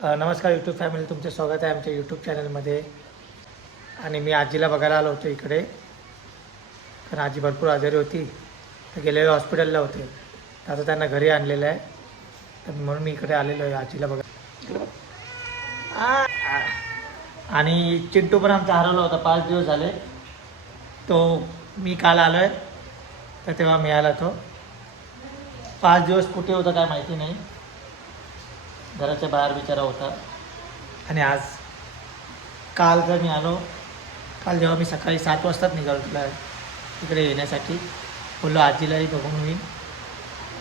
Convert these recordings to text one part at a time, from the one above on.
नमस्कार YouTube family, तुमचं स्वागत आहे आमच्या यूट्यूब चॅनलमध्ये. आणि मी आजीला बघायला आलो होतो इकडे, कारण आजी भरपूर आजारी होती. तर गेलेले हॉस्पिटलला होते, तर आता त्यांना घरी आणलेलं आहे. तर म्हणून मी इकडे आलेलो आहे आजीला बघा. आणि चिंटू पण आमचा हरवला होता, 5 दिवस झाले. तो मी काल आलो आहे, तर तेव्हा मिळाला तो. 5 दिवस कुठे होता काय माहिती नाही, घराच्या बाहेर बिचारा होता. आणि आज काल जर मी आलो, काल जेव्हा मी सकाळी 7 वाजताच निघालो इकडे येण्यासाठी, बोललो आजीलाही बघून होईल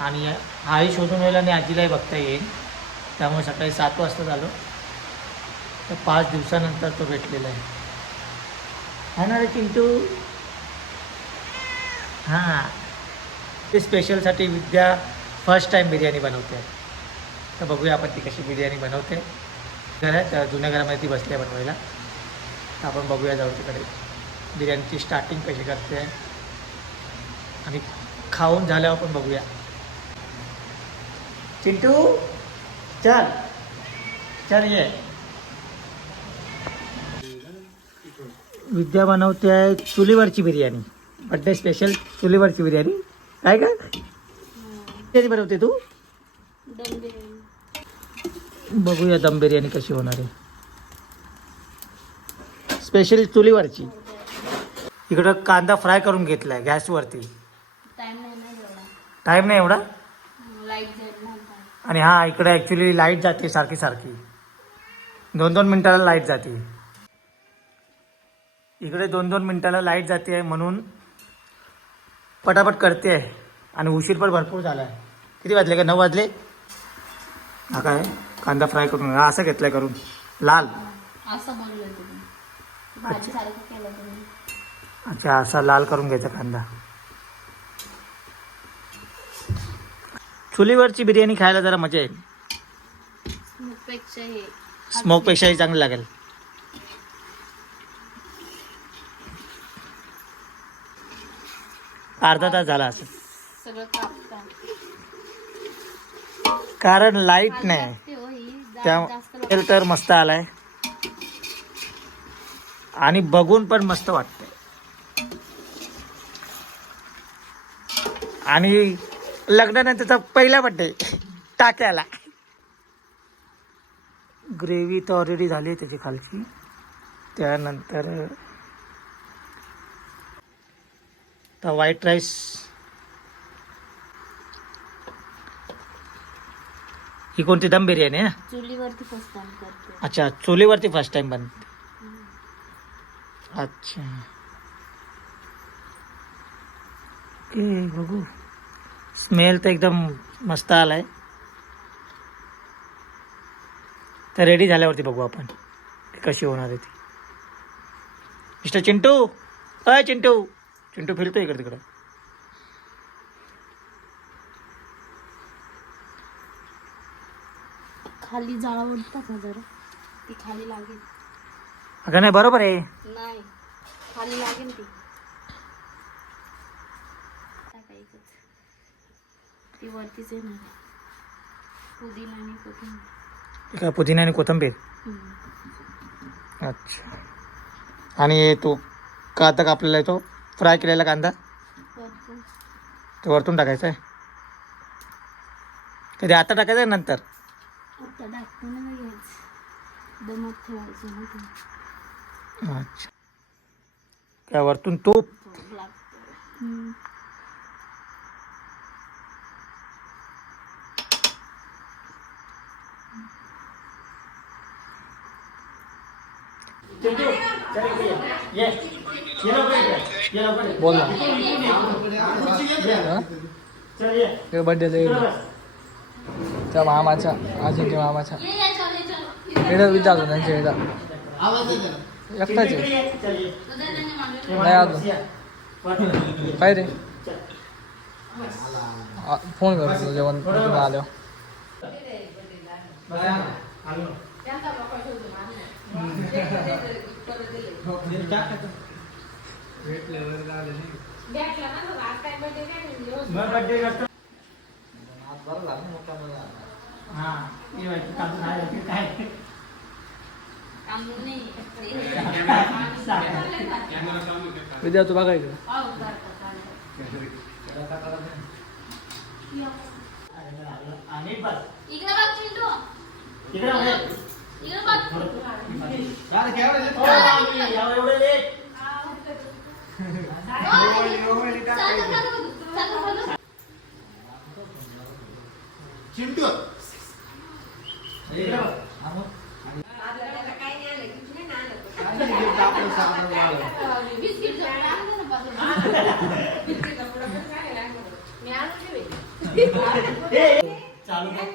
आणि हाही शोधून होईल आणि आजीलाही बघता येईल. त्यामुळे सकाळी 7 वाजता झालो, तर 5 दिवसानंतर तो भेटलेला आहे ना रे चिंटू. हां, ते स्पेशलसाठी विद्या फर्स्ट टाईम बिर्याणी बनवते आहे. तर बघूया आपण ती कशी बिर्याणी बनवते. घरात जुन्या घरामध्ये ती बसली आहे बनवायला, तर आपण बघूया जाऊ तिकडे बिर्याणीची स्टार्टिंग कशी करते आणि खाऊन झाल्यावर पण बघूया. चिंटू चल चल ये. विद्या बनवते आहे चुलीवरची बिर्याणी, बड्डे स्पेशल चुलीवरची बिर्याणी. काय का बिर्याणी बनवते तू? दम बिर्याणी. बघूया दम बिर्याणी कशी होणार आहे, स्पेशल चुलीवरची. इकडं कांदा फ्राय करून घेतला आहे गॅसवरती. टाईम नाही एवढा. आणि हा इकडे ॲक्च्युली लाईट जाते सारखी सारखी, 2-2 मिनटाला लाईट जाते इकडे. 2-2 मिनटाला लाईट जाते आहे, म्हणून पटापट करते आहे. आणि उशीर पण भरपूर झाला आहे. किती वाजले का? 9 वाजले. हा काय कांदा फ्राय करून हा असं घेतलाय करून लाल. असं बोललं तुम्ही, भाजी सारखं केलं तुम्ही. अच्छा, असा लाल करून घ्यायचा कांदा. चुलीवरची बिर्याणी खायला जरा मजा येईल, स्मोकपेक्षाही चांगली लागेल. अर्धा तास झाला असं, सगळं कापता कारण लाईट नाही. त्या तर मस्त आलाय आणि बघून पण मस्त वाटतंय. आणि लग्नानंतरचा पहिला बड्डे टाक्याला. ग्रेव्ही तर ऑलरेडी झाली आहे त्याची खालची. त्यानंतर तर व्हाईट राईस. ही कोणती दम बिर्याणी आहे? चुलीवरती फर्स्ट टाइम करते. अच्छा, चुलीवरती फर्स्ट टाइम बनते. अच्छा, ओके. बघू, स्मेल तर एकदम मस्त आलाय. तर रेडी झाल्यावरती बघू आपण कशी होणार आहे ती. मिस्टर चिंटू, अय चिंटू. चिंटू फिरतो इकडे तिकडे. खाली जाळा उडता का जरा, ती खाली लागेल. अगं नाही, बरोबर आहे. नाही, खाली लागेल ती. टाकायचंच, ती वरतीच आहे ना. पुदिना आणि कोथिंबीर. काय पुदिना आणि कोथिंबीर? अच्छा. आणि तो कांदा कापलेला आहे, तो फ्राय केलेला कांदा तो वरतून टाकायचा आहे. कधी आता टाकायचं आहे नंतर? आता टाकताना घ्यायचं, दमात ठेवायचं ना ते. अच्छा, काय वरतून तूप? बोल ना. बड्डेला त्या मामाच्या, आजीच्या मामाच्या एवढं विचारतो त्यांच्या एकदा. एकटाच आहे नाही अजून. काय रे, फोन करतो जेवण तुम्ही आल्यावर. हा हे माहिती काढून आहे की काय काम नाही विद्या तू बघा इकडे आणि बस इकडे बघ चिंटू इकडे बघ. इकडे बघ एवढे लेट चिंटू इकडे बघ. बिस्किट चालू कर.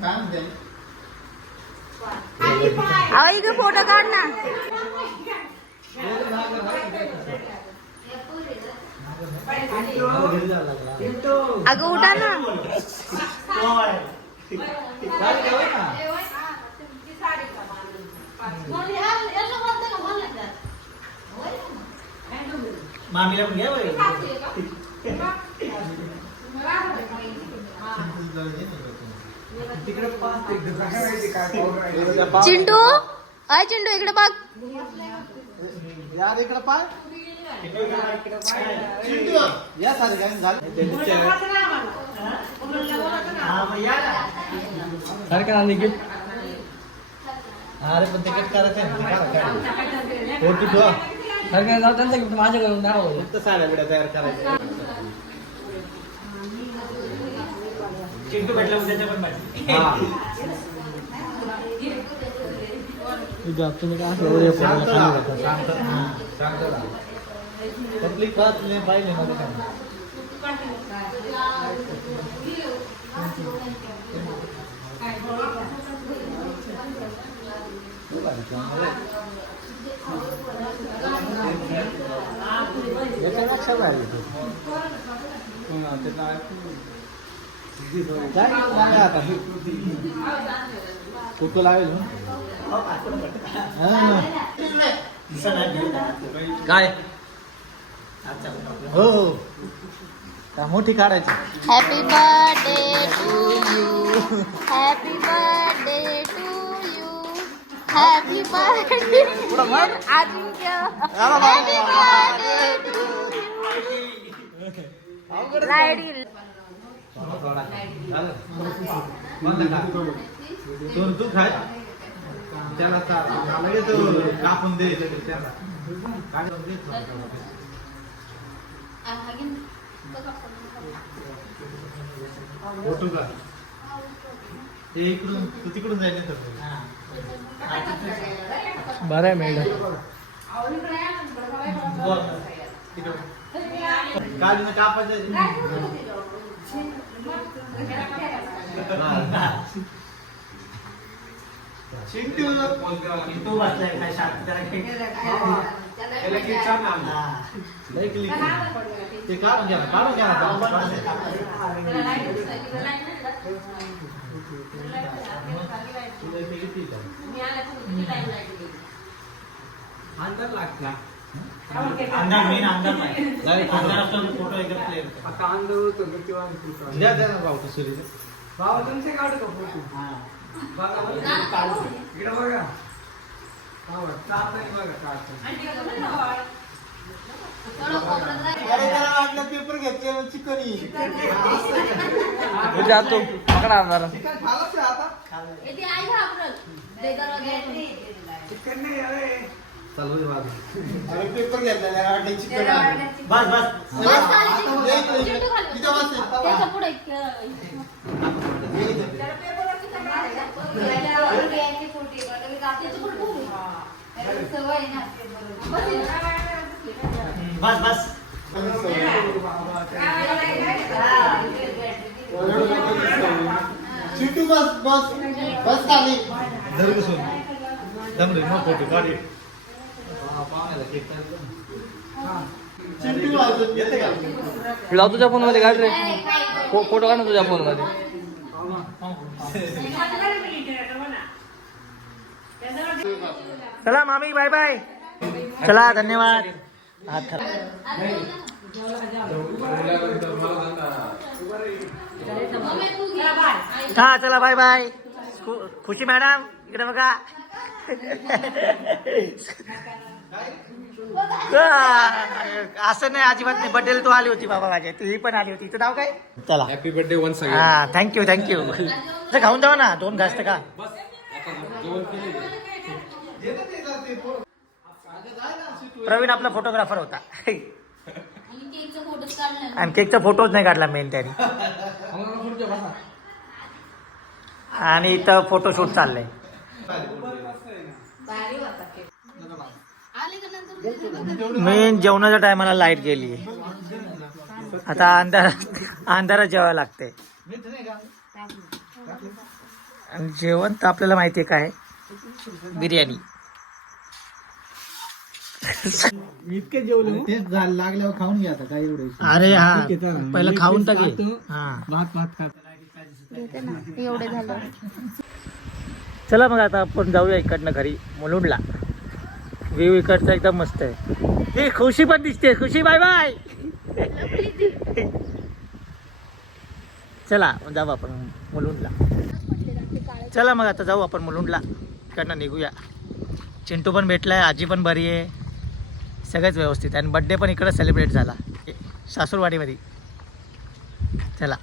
काय म्हणते इकडे फोटो काढ ना अगं उठा ना मामीला पण घ्या बरं. चिंटू अय चिंटू इकडे बघ यार इकडे पाय चिंटू या सारे काय झालं हा मग या ना. सारखं ना निघेल अरे पण तिकीट करायचं आहे ना, काय फोटो ठेवा सारखं जाऊ त्यांचं गिफ्ट माझ्याकडून दाखव फक्त साड्या बिड्या तयार करायच्या चिंटू भेटला उद्याच्या पण भेटला. हा. विद्या तुम्ही काय असं शांत राहा, शांत राहा. शांत राहा. तकलीफ का तुम्ही पाहिली मध्ये काय याच्या लक्षात राहिली तू. काय नाही आता कुठं लावेल दिसत नाही. काय अच्छा. हो हो काय मोठी काढायची happy birthday to you happy birthday to you happy birthday Aditya happy birthday to light येईल थोडा झालं बंद का तू खाय त्याला लगेच कापून दे लगेच त्याला काढून दे फोटो का ते इकडून तू तिकडून जायला तर हा. बरं आहे मॅडम बोल. काढून कापायचं चिंटू चिंटू बसलाय काय शांत त्याला हा. लई क्लिक ते काढून घ्या ना, काढून घ्या अंदर लागला अंधार मेन अंधार नाही. अंधार असतो फोटो एकदम क्लिअर. द्या द्या ना भाऊ तो सुरी अरे त्याला वाटलं पेपर घेतले चिकनी विद्या तू पकडा जरा येते आई घाबरत दे दरवाजा चालू दे बाजू अरे पेपर घेतलेला वाटलं चिकन बस बस. बस खाली चिंटू खाली इथं बस. त्याच्या पुढे बस बस. चिंटू बस बस बस खाली धर बसून दम रे मग फोटो काढ चिंटू वाजून येते का विद्या तुझ्या फोन मध्ये काढ रे फोटो काढ ना तुझ्या फोन मध्ये चला मामी बाय बाय. चला धन्यवाद. हात खा. हा चला बाय बाय. खुशी मॅडम इकडे बघा. असं नाही अजिबात नाही. बर्थडेला तू आली होती बाबा माझ्या. ती पण आली होती. तुझं नाव काय? चला हॅपी बर्थडे वन्स हा थँक्यू खाऊन जाऊ ना. 2 घास का. प्रवीण आपला फोटोग्राफर होता. आणि केकचा फोटोच काढला. आणि केकचा फोटोच नाही काढला मेन त्याने. आणि इथं फोटोशूट चाललंय. मेन जेवणाच्या टायमाला लाईट गेली. आता अंधारात जेवायला लागते. आणि जेवण तर आपल्याला माहिती आहे काय. बिर्याणी. इतके जेवलो. तेच लागल्यावर खाऊन घ्या आता काय एवढं. अरे हा पहिलं खाऊन तर घे. हा भात खात. देते ना एवढे झालं. चला मग आता आपण जाऊया इकडनं घरी मुलुंडला. व्ह्यू इकडचा एकदम मस्त आहे. हे खुशी पण दिसते. खुशी बाय बाय. चला जाऊ आपण मुलुंडला. चला मग आता जाऊ आपण मुलुंडला. इकडनं निघूया. चिंटू पण भेटलाय. आजी पण बरी आहे. सगळंच व्यवस्थित. आणि बड्डे पण इकडं सेलिब्रेट झाला सासूरवाडीमध्ये. चला